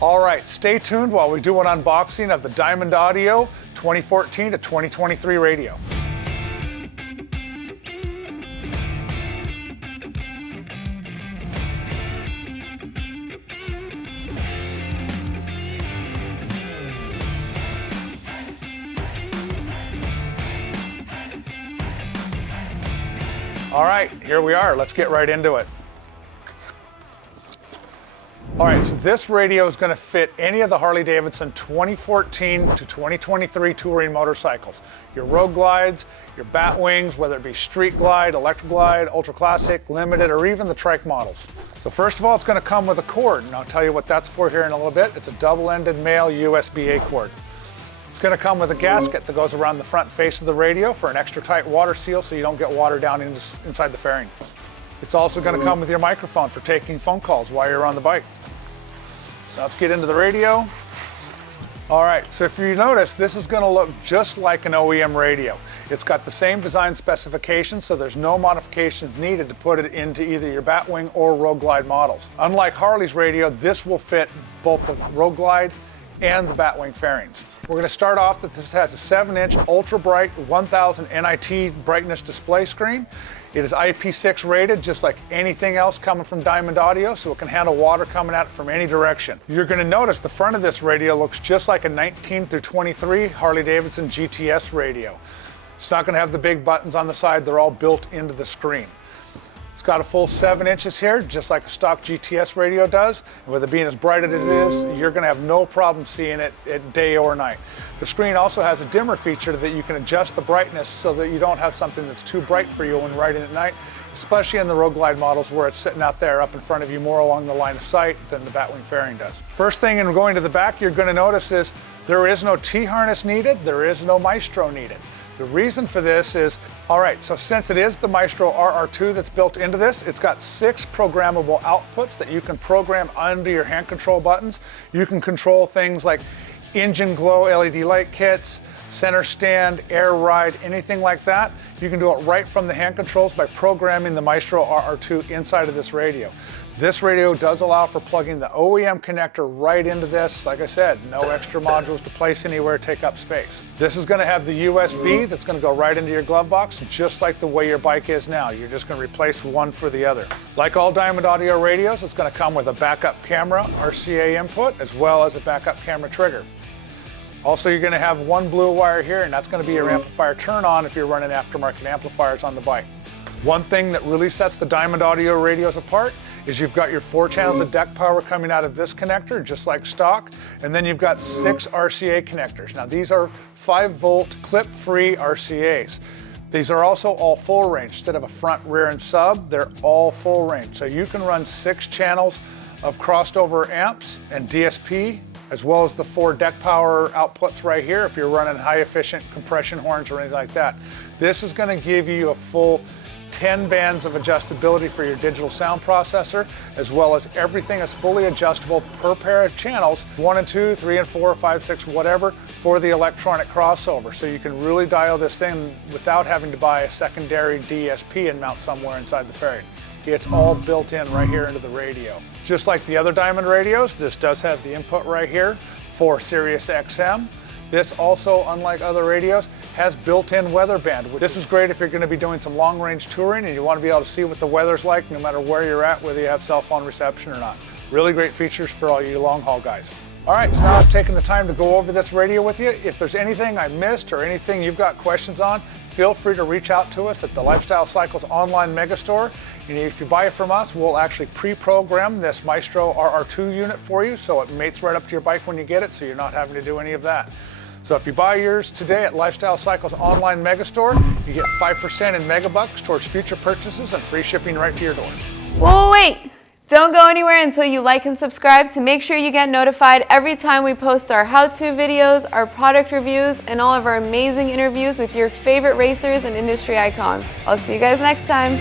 All right, stay tuned while we do an unboxing of the Diamond Audio 2014 to 2023 radio. All right, here we are. Let's get right into it. All right, so this radio is going to fit any of the Harley-Davidson 2014 to 2023 touring motorcycles. Your Road Glides, your Batwings, whether it be Street Glide, Electra Glide, Ultra Classic, Limited, or even the Trike models. So first of all, it's going to come with a cord, and I'll tell you what that's for here in a little bit. It's a double-ended male USB-A cord. It's going to come with a gasket that goes around the front face of the radio for an extra tight water seal so you don't get water down inside the fairing. It's also going to come with your microphone for taking phone calls while you're on the bike. So let's get into the radio. All right, so if you notice, this is going to look just like an OEM radio. It's got the same design specifications, so there's no modifications needed to put it into either your Batwing or Road Glide models. Unlike Harley's radio, this will fit both the Road Glide and the Batwing fairings. We're going to start off that this has a 7-inch ultra bright 1000 NIT brightness display screen. It is IP6 rated, just like anything else coming from Diamond Audio, so it can handle water coming at it from any direction. You're going to notice the front of this radio looks just like a 19 through 23 Harley-Davidson GTS radio. It's not going to have the big buttons on the side, they're all built into the screen. It's got a full 7 inches here, just like a stock GTS radio does. And with it being as bright as it is, you're going to have no problem seeing it at day or night. The screen also has a dimmer feature that you can adjust the brightness so that you don't have something that's too bright for you when riding at night, especially in the Road Glide models where it's sitting out there up in front of you more along the line of sight than the Batwing fairing does. First thing in going to the back you're going to notice is there is no T-harness needed, there is no Maestro needed. The reason for this is, all right, so since it is the Maestro RR2 that's built into this, it's got 6 programmable outputs that you can program under your hand control buttons. You can control things like engine glow LED light kits, center stand, air ride, anything like that. You can do it right from the hand controls by programming the Maestro RR2 inside of this radio. This radio does allow for plugging the OEM connector right into this. Like I said, no extra modules to place anywhere, take up space. This is going to have the USB that's going to go right into your glove box, just like the way your bike is now. You're just going to replace one for the other. Like all Diamond Audio radios, it's going to come with a backup camera, RCA input, as well as a backup camera trigger. Also, you're going to have one blue wire here, and that's going to be your amplifier turn on if you're running aftermarket amplifiers on the bike. One thing that really sets the Diamond Audio radios apart is you've got your 4 channels of deck power coming out of this connector, just like stock, and then you've got 6 RCA connectors. Now these are 5-volt clip-free RCAs. These are also all full range. Instead of a front, rear, and sub, they're all full range. So you can run 6 channels of crossed over amps and DSP, as well as the 4 deck power outputs right here if you're running high efficient compression horns or anything like that. This is going to give you a full 10 bands of adjustability for your digital sound processor, as well as everything is fully adjustable per pair of channels, 1 and 2, 3 and 4, 5, 6, whatever, for the electronic crossover. So you can really dial this thing without having to buy a secondary DSP and mount somewhere inside the fairing. It's all built in right here into the radio. Just like the other Diamond radios, this does have the input right here for SiriusXM. This also, unlike other radios, has built-in weather band. This is great if you're going to be doing some long-range touring and you want to be able to see what the weather's like no matter where you're at, whether you have cell phone reception or not. Really great features for all you long-haul guys. All right, so now I've taken the time to go over this radio with you. If there's anything I missed or anything you've got questions on, feel free to reach out to us at the Lifestyle Cycles online megastore. And if you buy it from us, we'll actually pre-program this Maestro RR2 unit for you so it mates right up to your bike when you get it, so you're not having to do any of that. So if you buy yours today at Lifestyle Cycles online megastore, you get 5% in megabucks towards future purchases and free shipping right to your door. Whoa, wait! Don't go anywhere until you like and subscribe to make sure you get notified every time we post our how-to videos, our product reviews, and all of our amazing interviews with your favorite racers and industry icons. I'll see you guys next time.